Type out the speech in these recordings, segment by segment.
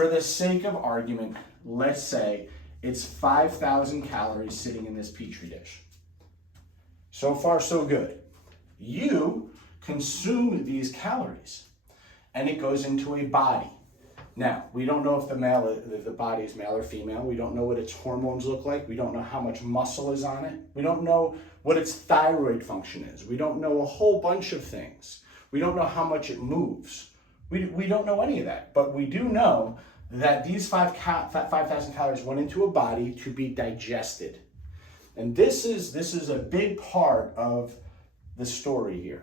For the sake of argument, let's say it's 5,000 calories sitting in this Petri dish. So far, so good. You consume these calories and it goes into a body. Now, we don't know if the body is male or female. We don't know what its hormones look like. We don't know how much muscle is on it. We don't know what its thyroid function is. We don't know a whole bunch of things. We don't know how much it moves. We don't know any of that. But we do know that these 5,000 calories went into a body to be digested. And this is a big part of the story here.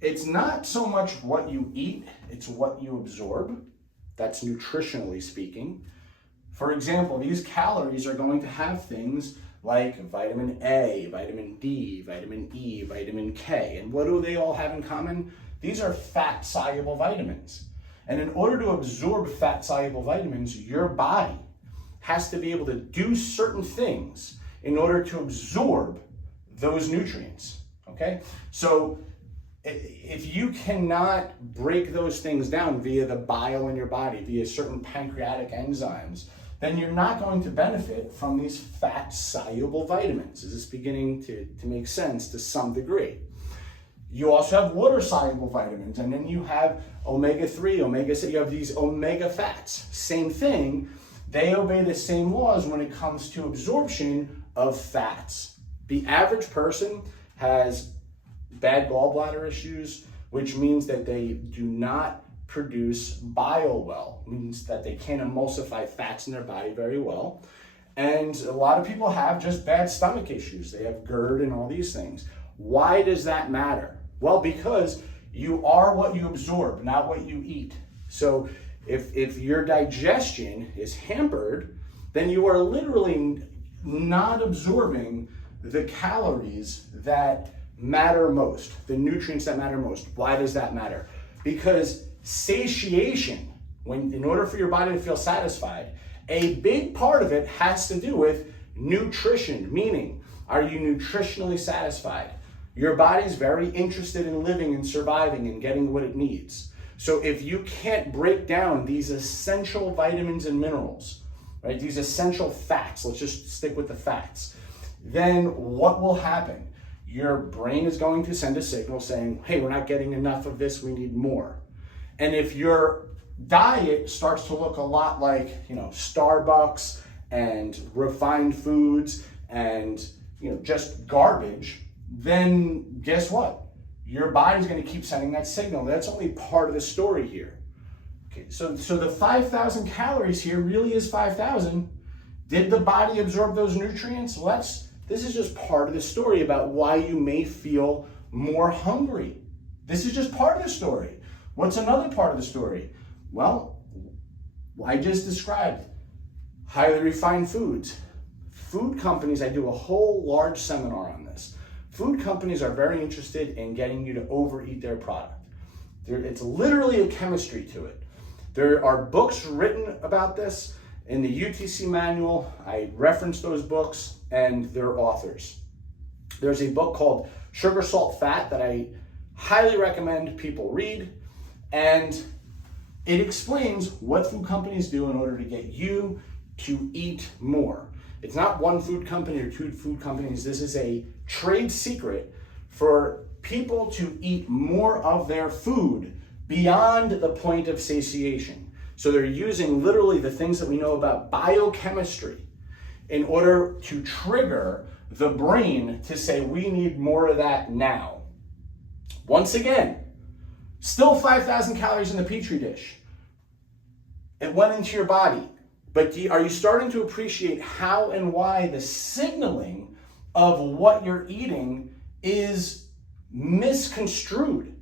It's not so much what you eat, it's what you absorb. That's nutritionally speaking. For example, these calories are going to have things like vitamin A, vitamin D, vitamin E, vitamin K. And what do they all have in common? These are fat-soluble vitamins. And in order to absorb fat-soluble vitamins, your body has to be able to do certain things in order to absorb those nutrients, okay? So if you cannot break those things down via the bile in your body, via certain pancreatic enzymes, then you're not going to benefit from these fat-soluble vitamins. Is this beginning to make sense to some degree? You also have water-soluble vitamins, and then you have omega-3, omega-6, you have these omega fats. Same thing, they obey the same laws when it comes to absorption of fats. The average person has bad gallbladder issues, which means that they do not produce bile well, means that they can't emulsify fats in their body very well. And a lot of people have just bad stomach issues. They have GERD and all these things. Why does that matter? Well, because you are what you absorb, not what you eat. So if your digestion is hampered, then you are literally not absorbing the calories that matter most, the nutrients that matter most. Why does that matter? Because satiation, in order for your body to feel satisfied, a big part of it has to do with nutrition, meaning, are you nutritionally satisfied? Your body's very interested in living and surviving and getting what it needs. So if you can't break down these essential vitamins and minerals, right, these essential fats, let's just stick with the fats, then what will happen? Your brain is going to send a signal saying, hey, we're not getting enough of this, we need more. And if your diet starts to look a lot like, Starbucks and refined foods and, just garbage, then guess what? Your body's going to keep sending that signal. That's only part of the story here. Okay, so the 5,000 calories here really is 5,000. Did the body absorb those nutrients? Well, this is just part of the story about why you may feel more hungry. This is just part of the story. What's another part of the story? Well, I just described highly refined foods. Food companies, I do a whole large seminar on this. Food companies are very interested in getting you to overeat their product. It's literally a chemistry to it. There are books written about this. In the UTC manual, I reference those books and their authors. There's a book called Sugar, Salt, Fat that I highly recommend people read, and it explains what food companies do in order to get you to eat more. It's not one food company or two food companies. This is a trade secret for people to eat more of their food beyond the point of satiation. So they're using literally the things that we know about biochemistry in order to trigger the brain to say, we need more of that now. Once again, still 5,000 calories in the Petri dish. It went into your body. But are you starting to appreciate how and why the signaling of what you're eating is misconstrued?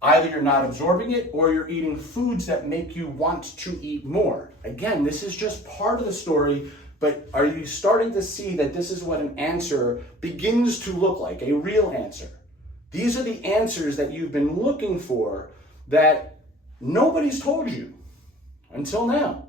Either you're not absorbing it or you're eating foods that make you want to eat more. Again, this is just part of the story, but are you starting to see that this is what an answer begins to look like, a real answer? These are the answers that you've been looking for that nobody's told you until now.